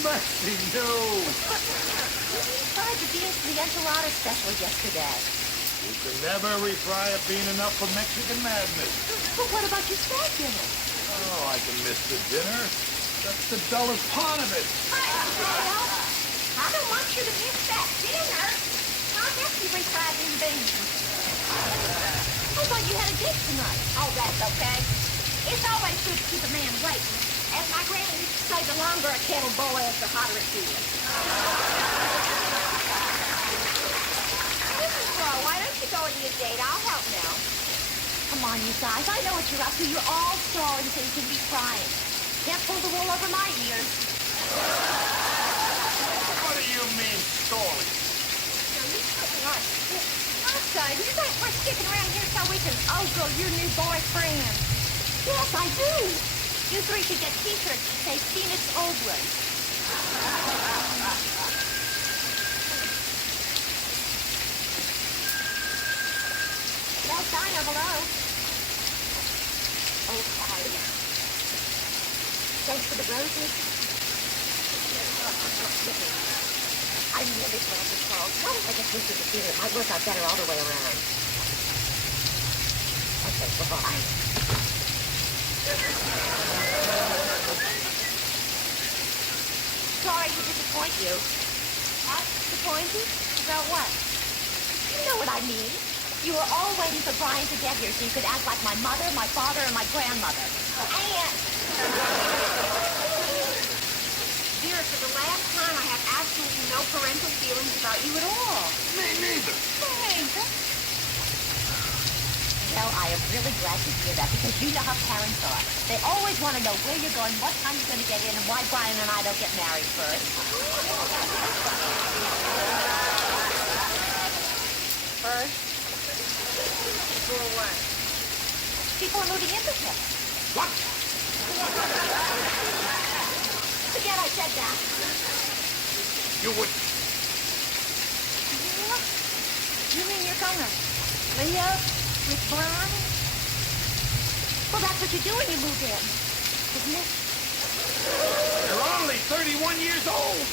Mercy, no. You tried the beans for the enchilada special yesterday. You can never refry a bean enough for Mexican Madness. But what about your stag dinner? Oh, Oh, I can miss the dinner. That's the dullest part of it. Well, I don't want you to miss that dinner. I'll definitely try them beans. I thought you had a date tonight. Oh, that's okay. It's always good to keep a man waiting. As my granny used to say, the longer a kettle boils, the hotter it gets. Mrs. Crow, why don't you go on your date? I'll help now. Come on, you guys. I know what you're up to. You're all stalling so you can be crying. Can't pull the wool over my ears. What do you mean, stalling? No, you certainly aren't. Outside, you think we're sticking around here so we can ogle your new boyfriend? Yes, I do. You three should get t-shirts that say Phoenix Oglers. Well, diner below. Oh, fine. Thanks for the roses. I'm really glad you called. Why don't I just visit the theater? It might work out better all the way around. Okay, bye-bye. Sorry to disappoint you. Disappoint you? About what? You know what I mean. You were all waiting for Brian to get here so you could act like my mother, my father, and my grandmother. And... Vera, for the last time, I have absolutely no parental feelings about you at all. Me neither. Thanks. Well, I am really glad to hear that because you know how parents are. They always want to know where you're going, what time you're going to get in, and why Brian and I don't get married first. First? Before what? Before moving in with him. What? Forget I said that. You wouldn't. You mean you're gonna live with Brian? Well, that's what you do when you move in, isn't it? You're only 31 years old.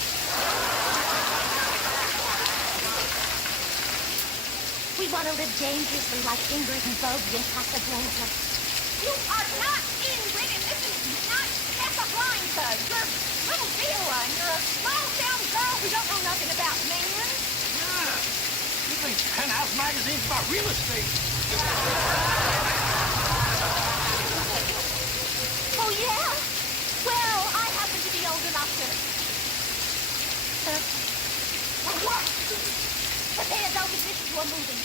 We want to live dangerously like Ingrid and Bogey in Casablanca. You are not Ingrid, and this is not Casablanca. You're little Vera, and you're a small-town girl who don't know nothing about men. Yeah. You think Penthouse magazine's about real estate? Oh, yeah? Well, I happen to be old enough to... what? To pay a note admission to a movie.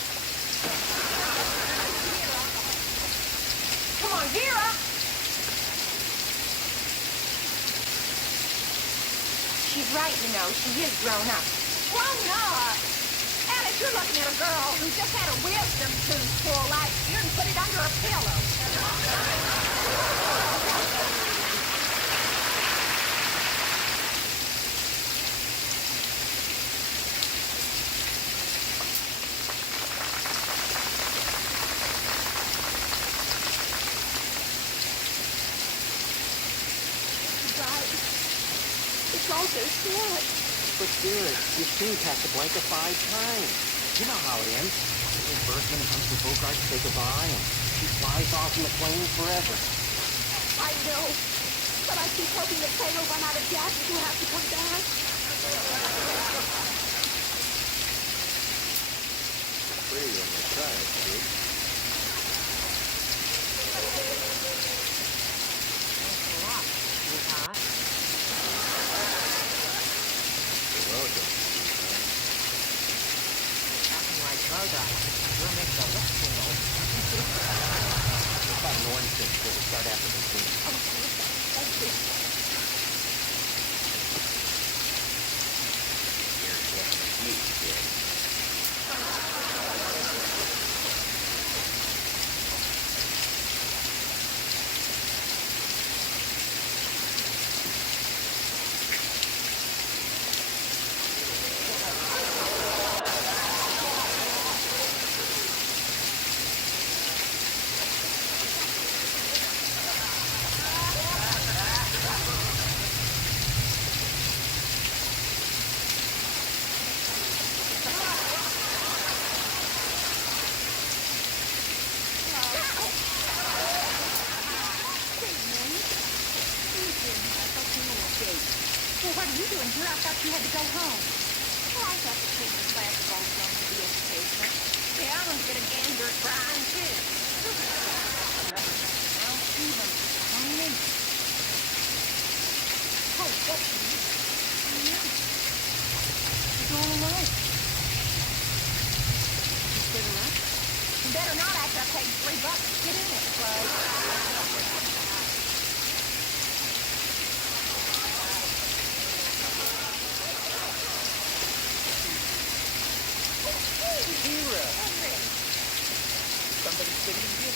Come on, Vera! She's right, you know. She is grown up. Grown up? Alice, you're looking at a girl who just had a wisdom tooth pulled last year and put it under her pillow. It's all so sad. But Vera, you've seen Casablanca 5 times. You know how it ends. Little Bergman and Humphrey Bogart say goodbye, and she flies off in the plane forever. I know. But I keep hoping that Tay will run out of gas and you'll have to come back. Free when you try it, kid. Thanks a lot, sweetheart. You're welcome. Nothing like Bogart. You'll make the lip tingle. What about an orange thing before we start after the scene? Oh, thank you. Here's what you kid. dear. I thought you had to go home. Well, I thought the children's basketball was going to be educational. Yeah, I'm going to get a gander at Brian, too. Now, Stephen, come in. Oh, that's me. She's all alone. You better not. You better not after I paid $3 to get in this place. Kira, Henry. somebody sitting here?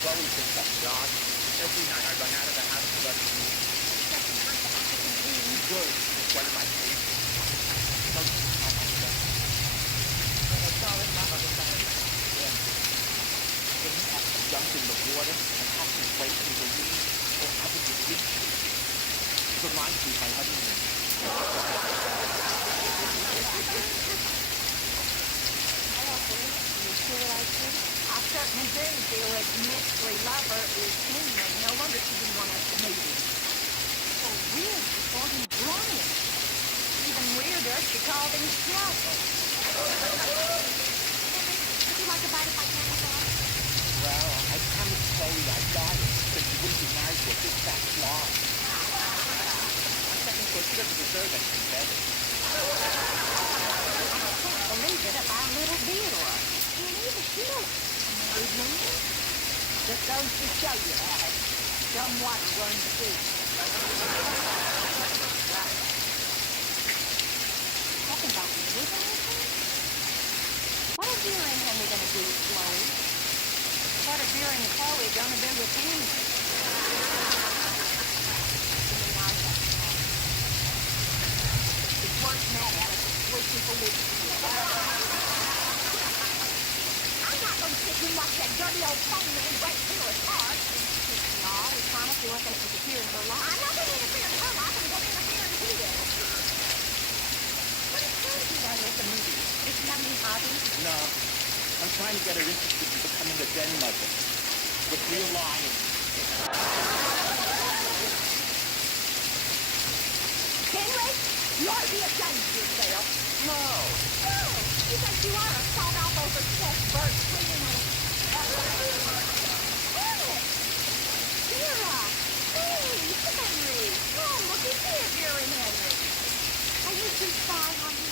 Chloe thinks I'm God. Every night I run out of the house to run to you. Good. It's one of my favorites. Don't you tell myself. When I saw it, my mother found it. Yeah. When you have to jump in the water and have to wait in the weeds, or I would just reach you. It reminds me of my honeymoon. You feel what I said? I certainly do feel as mystery lover is Henry. No wonder she didn't want us to meet him. So weird she called him Brian. Even weirder, she called him Snuggle. Would you like a bite of my candy bar? Well, I promised Chloe I'd buy it, so she wouldn't be married to a big fat slob. I'm second so she doesn't deserve anything better. I can't believe it of our little Vera. Henry, but you know, Married man? Just goes to show you, Alice. Some water runs deep. Talking about living with him? What are Vera and Henry gonna do with Chloe? What are Vera and Chloe gonna do with Henry? It's worse than that, Alice. It's three people with you. I'm not going to sit here and watch that dirty old phone man break Vera's heart. No, we promised we weren't gonna interfere in her life. I'm not going to interfere in her life. I'm going to interfere in his. What is trying to do while you're at the movies? Does she have any hobbies? No, I'm trying to get her interested in becoming a den mother with real lions. Henry, you ought to be ashamed of yourself. No, Oh, you think you ought to start off over Seth Burt screaming at Vera, please, Henry. Oh, looky here, Vera and Henry. Are you two spying on me?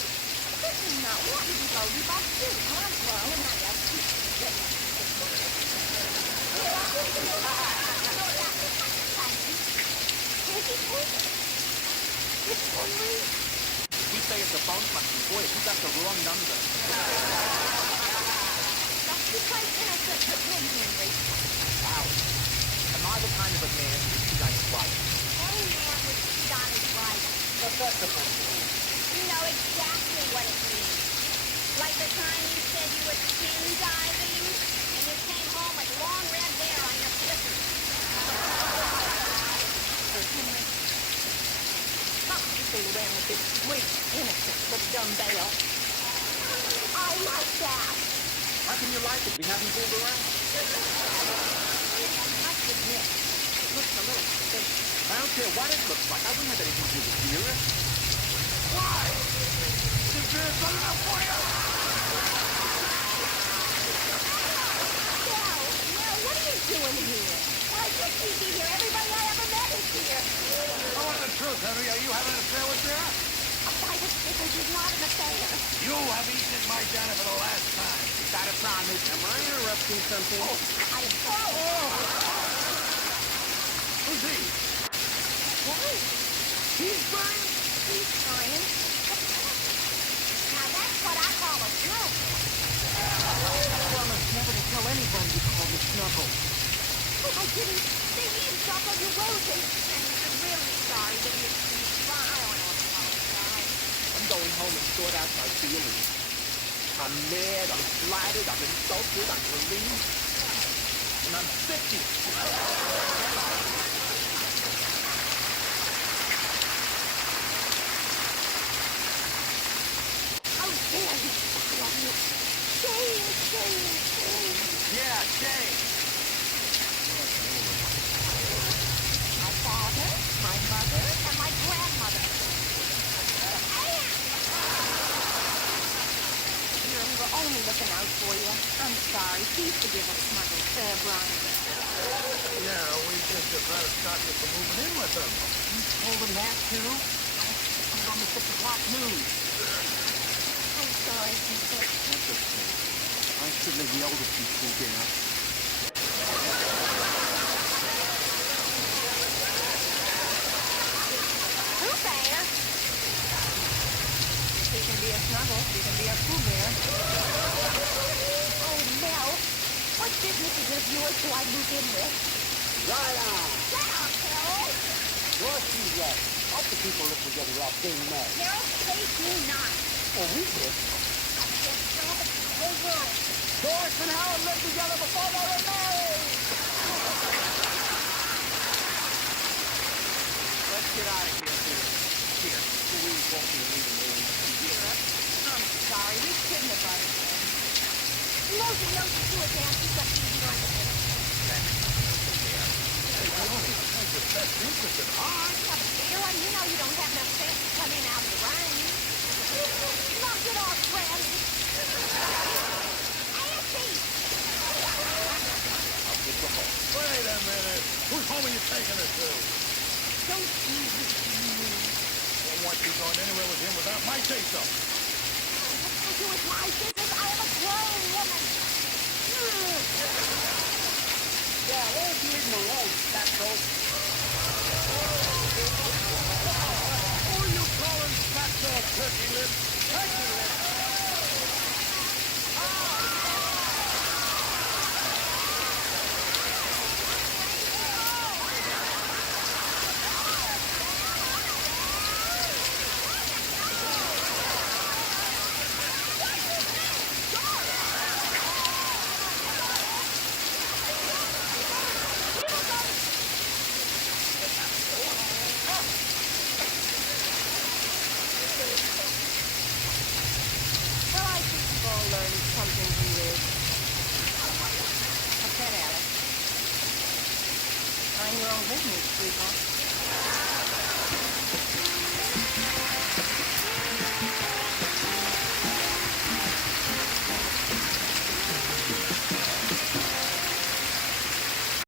Certainly not. What would you go? You both do. I'm slow, and I got you. It's Henry. we say it's a phone company. Boy, you got the wrong number. That's because innocent but when, Henry. Wow. Am I the kind of a man who would cheat on his wife? Any man would cheat on his wife. What's that supposed to mean? You know exactly what it means. Like the time you said you were skin diving, and you came home with long red hair on your slippers. Henry, how could you fool around with this sweet, innocent little dumbbell? I like that. How can you like it? We haven't fooled around. I must admit, it looks a little suspicious. I don't care what it looks like. I wouldn't have anything to do with Vera. Why? Is there good enough for you? Well, what are you doing here? Why, you should be here. Everybody I ever met is here. I want the truth, Henry. Are you having an affair with Vera? A fight with Snickers is not an affair. You have eaten at my dinner for the last time. Is that a promise? Am I interrupting something? Who's he? What? He's Brian? He's Brian. Now that's what I call a snuggle. Promise never to tell anybody you call me Snuggle. Oh, I didn't. They eavesdropped on your roses. And you're really sorry that you I don't want to apologize. I'm going home and sort out my feelings. I'm mad, I'm flattered, I'm insulted, I'm relieved. And I'm sick. Oh, there you spy on me. Shame, shame, shame. Yeah, Shane. for you. I'm sorry. Please forgive us, Smuggler, Brian. Yeah, we just try to stop you from moving in with them. You told him that, too? I'm on the 6 o'clock news. I'm sorry, Cecil. That's okay. I shouldn't have yelled at you two there. Pooh Bear! He can be a Snuggle. He can be a Pooh Bear. Oh, Mel, what business is of yours do I move in with? Right on. Shut up, Carol! Sure she's right. Lots of people live together off being married. Carol, they do not. Oh, we did. I can't stop it. The whole world. Doris and Howard lived together before they were married. Let's get out of here, Peter. Here, we won't be leaving room. I'm sorry. We shouldn't have brought him in. Nosy do a dance. He's got easy on the head. Best interest in art. Yeah, but Aaron, you know you don't have enough sense to come in out of the rain. Knock it off, friend. Auntie! Wait a minute. Whose home are you taking her to? Don't you listen to me. Don't want you going anywhere with him without my say-so. I do with my business. I am a grown woman. Yeah, where's you eating alone, Fatso? Who are you calling Fatso Turkey Lips? Turkey Lips? Well, I think you've all learned something from this. What's that, Alice? Mind your own business, sweetheart.